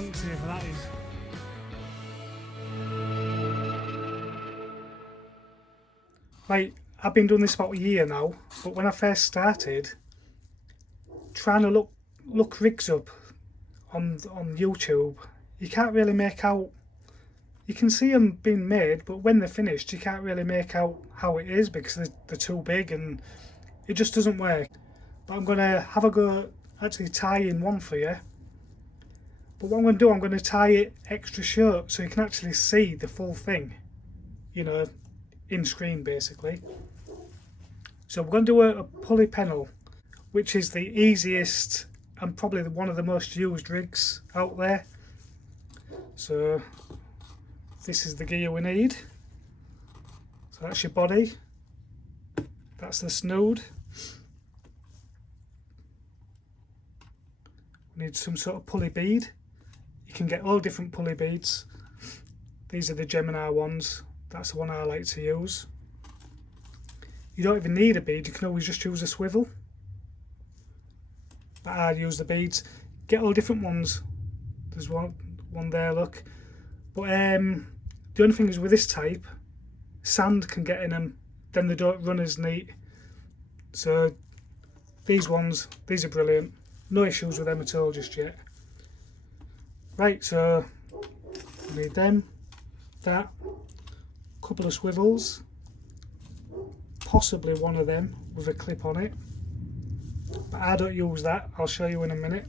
bank saver that is. Right, I've been doing this about a year now, but when I first started, trying to look rigs up on YouTube, you can't really make out. You can see them being made, but when they're finished, you can't really make out how it is because they're too big and it just doesn't work. But I'm going to have a go actually tying one for you. But what I'm going to do, I'm going to tie it extra short so you can actually see the full thing, you know, in screen basically. So we're going to do a pulley pennel, which is the easiest and probably one of the most used rigs out there. So this is the gear we need. So that's your body, that's the snood. We need some sort of pulley bead. You can get all different pulley beads. These are the Gemini ones. That's the one I like to use. You don't even need a bead, you can always just use a swivel. But I'd use the beads. Get all different ones. There's one there, look. But the only thing is with this type, sand can get in them, then they don't run as neat. So these ones, these are brilliant. No issues with them at all just yet. Right, so we need them, that, couple of swivels, possibly one of them with a clip on it. But I don't use that, I'll show you in a minute.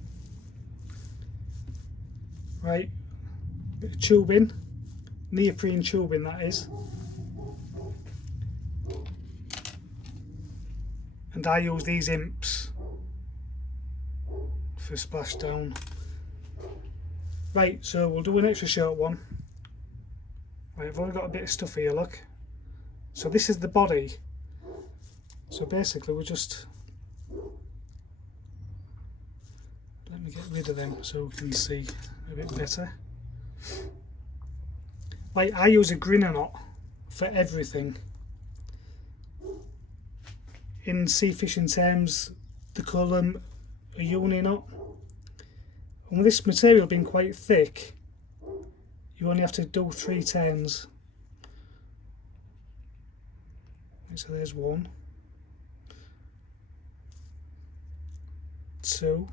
Right, bit of tubing, neoprene tubing that is. And I use these imps for splashdown. Right, so we'll do an extra short one. Right, I've only got a bit of stuff here, look. So this is the body. So basically we just... Let me get rid of them so we can see a bit better. Right, I use a grinner knot for everything. In sea fishing terms, they call them a uni knot. And with this material being quite thick, you only have to do 3 turns. So there's 1, 2,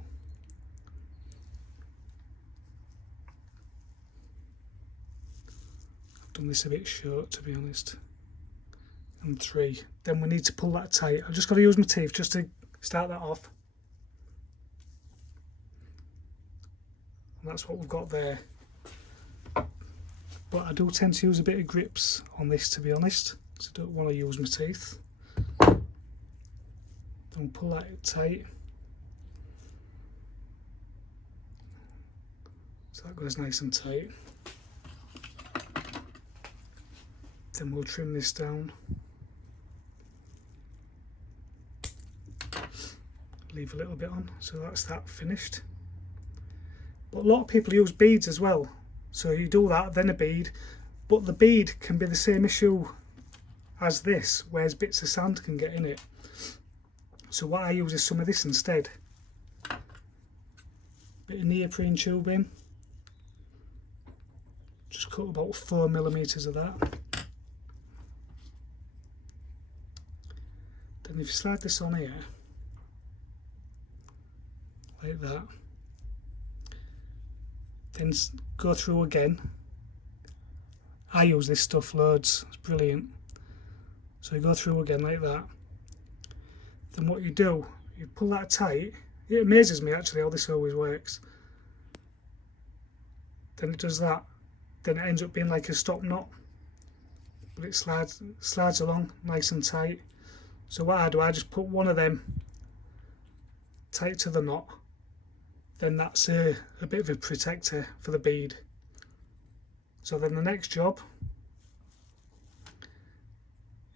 I've done this a bit short to be honest, and 3. Then we need to pull that tight. I've just got to use my teeth just to start that off. And that's what we've got there. But I do tend to use a bit of grips on this to be honest, so I don't want to use my teeth. Then we'll pull that tight. So that goes nice and tight. Then we'll trim this down. Leave a little bit on, so that's that finished. But a lot of people use beads as well. So you do that, then a bead, but the bead can be the same issue as this, whereas bits of sand can get in it. So what I use is some of this instead. Bit of neoprene tubing. Just cut about 4mm of that. Then if you slide this on here, like that, then go through again. I use this stuff loads, it's brilliant. So you go through again like that. Then what you do, you pull that tight. It amazes me actually how this always works. Then it does that. Then it ends up being like a stop knot. But it slides along nice and tight. So what I do, I just put one of them tight to the knot. Then that's a bit of a protector for the bead. So then the next job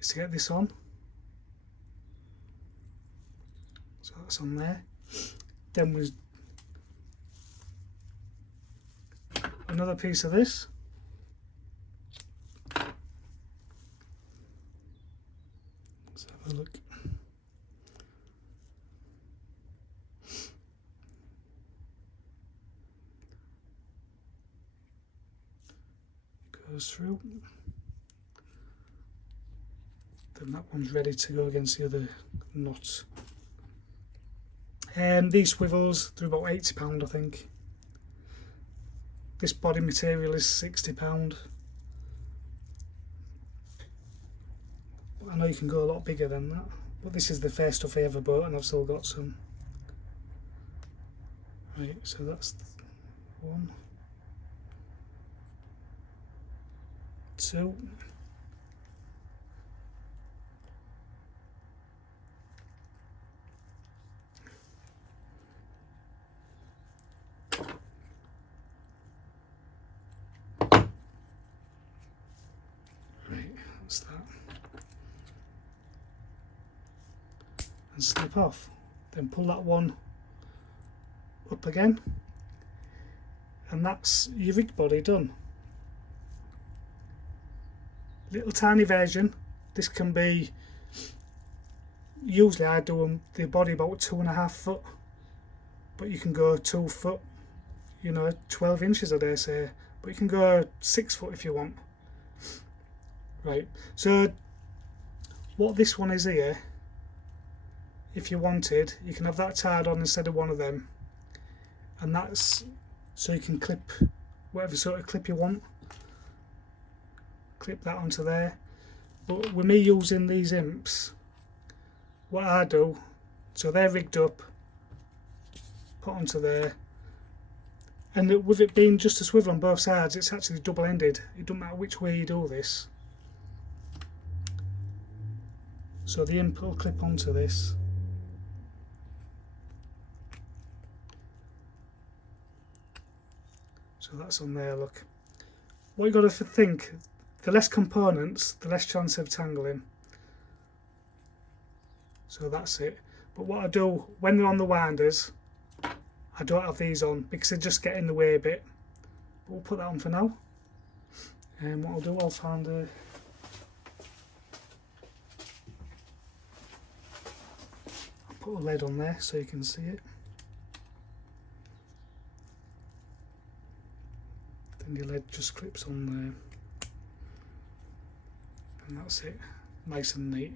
is to get this on. So that's on there. Then was another piece of this. Let's have a look. goes through. Then that one's ready to go against the other nuts. These swivels, they're about £80 I think. This body material is £60. I know you can go a lot bigger than that, but this is the first stuff I ever bought and I've still got some. Right, so that's 1, 2, right, that's that. And slip off. Then pull that one up again, and that's your rig body done. Little tiny version. This can be, usually I do the body about 2.5 foot, but you can go 2 foot, you know, 12 inches I dare say, but you can go 6 foot if you want. Right, so what this one is here, if you wanted, you can have that tied on instead of one of them, and that's so you can clip whatever sort of clip you want, clip that onto there. But with me using these imps, what I do, so they're rigged up, put onto there, and with it being just a swivel on both sides, it's actually double-ended. It doesn't matter which way you do this. So the imp will clip onto this. So that's on there, look. What you got to think, the less components, the less chance of tangling. So that's it. But what I do, when they're on the winders, I don't have these on because they just get in the way a bit. But we'll put that on for now. And what I'll do, I'll find a... I'll put a lead on there so you can see it. Then your lead just clips on there. And that's it. Nice and neat.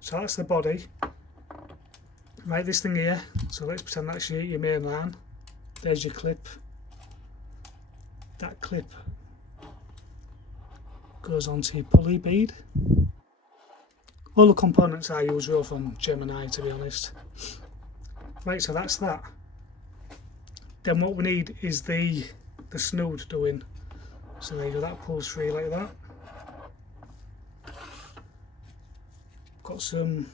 So that's the body. Right, this thing here, so let's pretend that's your main line. There's your clip. That clip goes onto your pulley bead. All the components I use are all from Gemini, to be honest. Right, so that's that. Then what we need is the snood doing. So there you go, that pulls free like that. Got some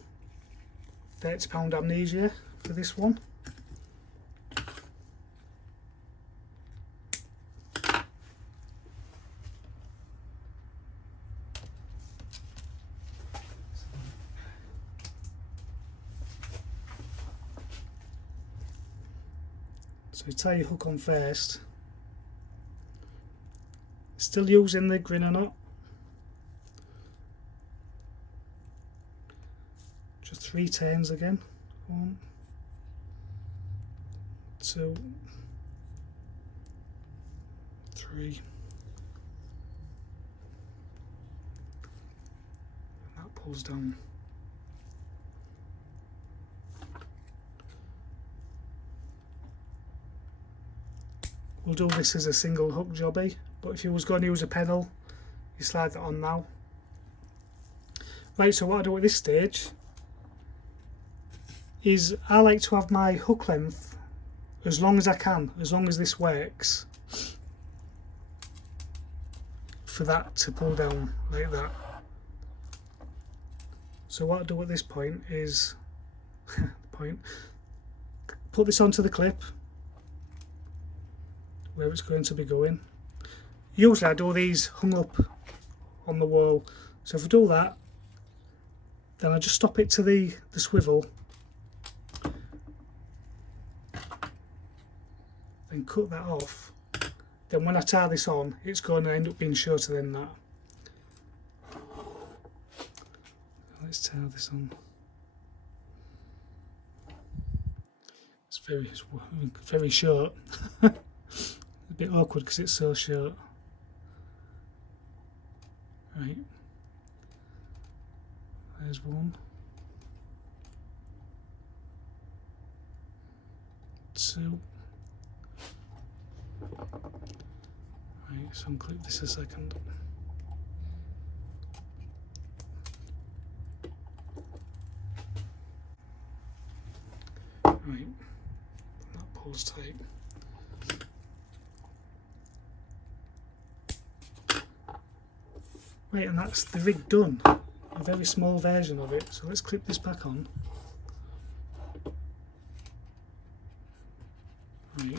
£30 amnesia for this one. So you tie your hook on first. Still using the grinner knot. Just 3 turns again. 1, 2, 3. And that pulls down. We'll do this as a single hook jobby, but if you was going to use a pedal, you slide that on now. Right, so what I do at this stage is I like to have my hook length as long as I can, as long as this works, for that to pull down like that. So what I do at this point is put this onto the clip where it's going to be going. Usually I do these hung up on the wall, so if I do that, then I just stop it to the swivel, then cut that off. Then when I tie this on, it's going to end up being shorter than that. Let's tie this on. It's very short. A bit awkward because it's so short. Right, there's one, 2. Right, so unclip this a second. Right, that pulls tight. Right, and that's the rig done. A very small version of it. So let's clip this back on. Right.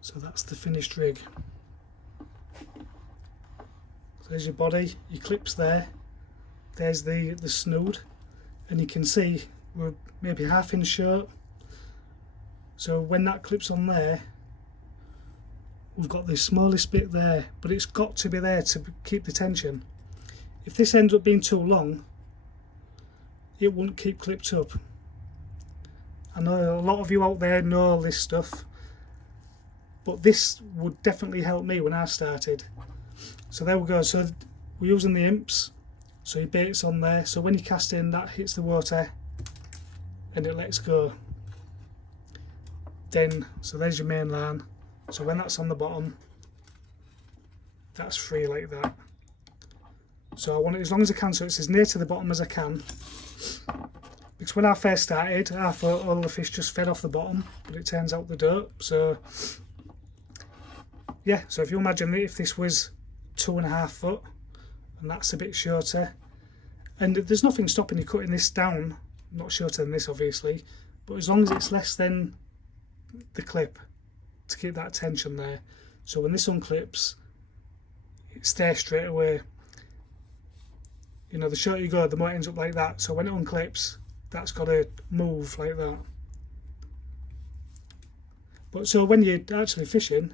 So that's the finished rig. So there's your body, your clips there. There's the snood, and you can see we're maybe 1/2 inch short. So when that clips on there, we've got this smallest bit there, but it's got to be there to keep the tension. If this ends up being too long, it won't keep clipped up. I know a lot of you out there know all this stuff, but this would definitely help me when I started. So there we go. So we're using the imps. So your bait's on there. So when you cast in, that hits the water and it lets go. Then, so there's your main line. So when that's on the bottom, that's free like that. So I want it as long as I can, so it's as near to the bottom as I can. Because when I first started, I thought all the fish just fed off the bottom, but it turns out they don't. So yeah, so if you imagine if this was 2.5 foot, and that's a bit shorter, and there's nothing stopping you cutting this down, not shorter than this obviously, but as long as it's less than the clip to keep that tension there. So when this unclips, it stays straight away. You know, the shorter you go, the more it ends up like that. So when it unclips, that's got to move like that. But so when you're actually fishing,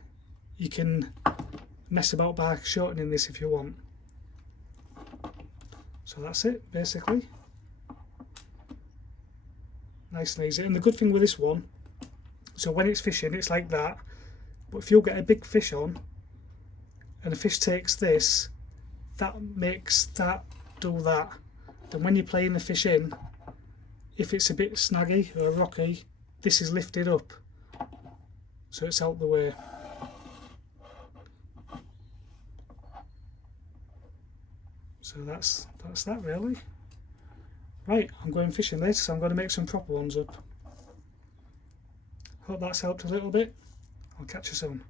you can mess about by shortening this if you want. So that's it, basically. Nice and easy. And the good thing with this one, so when it's fishing, it's like that. But if you'll get a big fish on, and the fish takes this, that makes that do that. Then when you're playing the fish in, if it's a bit snaggy or rocky, this is lifted up, so it's out the way. So that's that really. Right, I'm going fishing later, so I'm going to make some proper ones up. Hope that's helped a little bit. I'll catch you soon.